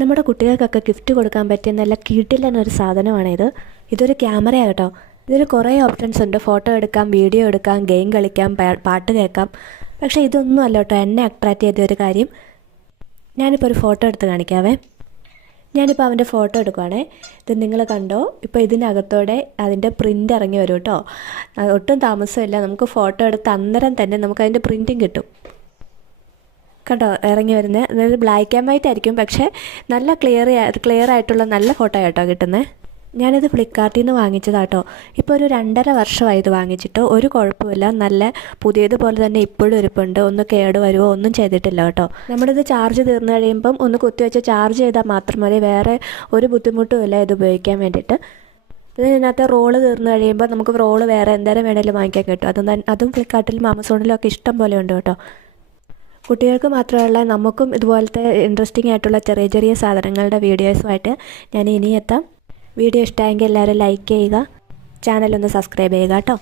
നമ്മുടെ കുട്ടികൾക്കൊക്കെ ഗിഫ്റ്റ് കൊടുക്കാൻ പറ്റിയ നല്ല കിടിലൻ സാധനമാണിത്. ഇതൊരു ക്യാമറയാണ് കേട്ടോ. ഇതിൽ കുറേ ഓപ്ഷൻസ് ഉണ്ട്. ഫോട്ടോ എടുക്കാം, വീഡിയോ എടുക്കാം, ഗെയിം കളിക്കാം, പാട്ട് കേൾക്കാം. പക്ഷേ ഇതൊന്നും അല്ല കേട്ടോ എന്നെ അട്രാക്റ്റ് ചെയ്ത ഒരു കാര്യം. ഞാനിപ്പോൾ ഒരു ഫോട്ടോ എടുത്ത് കാണിക്കാവേ. ഞാനിപ്പോൾ അവൻ്റെ ഫോട്ടോ എടുക്കുവാണേ. ഇത് നിങ്ങൾ കണ്ടോ, ഇപ്പോൾ ഇതിനകത്തോടെ അതിൻ്റെ പ്രിൻ്റ് ഇറങ്ങി വരും കേട്ടോ. ഒട്ടും താമസമില്ല, നമുക്ക് ഫോട്ടോ എടുത്ത് അന്നേരം തന്നെ നമുക്ക് അതിൻ്റെ പ്രിൻറ്റും കിട്ടും. കണ്ടോ ഇറങ്ങി വരുന്നത്. അതായത് ബ്ലാക്ക് ആൻഡ് വൈറ്റ് ആയിരിക്കും, പക്ഷേ നല്ല ക്ലിയർ ആയിട്ടുള്ള നല്ല ഫോട്ടോ കേട്ടോ കിട്ടുന്നത്. ഞാനിത് ഫ്ലിപ്കാർട്ടിൽ നിന്ന് വാങ്ങിച്ചതാട്ടോ. ഇപ്പോൾ ഒരു 2.5 വർഷമായി ഇത് വാങ്ങിച്ചിട്ട്. ഒരു കുഴപ്പമില്ല, നല്ല പുതിയതുപോലെ തന്നെ ഇപ്പോഴും ഇരിപ്പുണ്ട്. ഒന്ന് കേട് വരുമോ ഒന്നും ചെയ്തിട്ടില്ല കേട്ടോ. നമ്മളിത് ചാർജ് തീർന്നു കഴിയുമ്പം ഒന്ന് കുത്തിവെച്ച് ചാർജ് ചെയ്താൽ മാത്രം മതി. വേറെ ഒരു ബുദ്ധിമുട്ടും ഇല്ല ഇത് ഉപയോഗിക്കാൻ വേണ്ടിയിട്ട്. ഇതിനകത്ത് റോള് തീർന്നു കഴിയുമ്പോൾ നമുക്ക് റോള് വേറെ എന്തായാലും വേണമെങ്കിലും വാങ്ങിക്കാൻ കിട്ടും. അതും ഫ്ലിപ്കാർട്ടിലും ആമസോണിലും ഒക്കെ ഇഷ്ടം പോലെ ഉണ്ട് കേട്ടോ. കുട്ടികൾക്ക് മാത്രമല്ല, നമുക്കും ഇതുപോലത്തെ ഇൻട്രസ്റ്റിംഗ് ആയിട്ടുള്ള ചെറിയ ചെറിയ സാധനങ്ങളുടെ വീഡിയോസുമായിട്ട് ഞാൻ ഇനി എത്താം. വീഡിയോ ഇഷ്ടമായെങ്കിൽ എല്ലാവരും ലൈക്ക് ചെയ്യുക, ചാനലൊന്ന് സബ്സ്ക്രൈബ് ചെയ്യുക കേട്ടോ.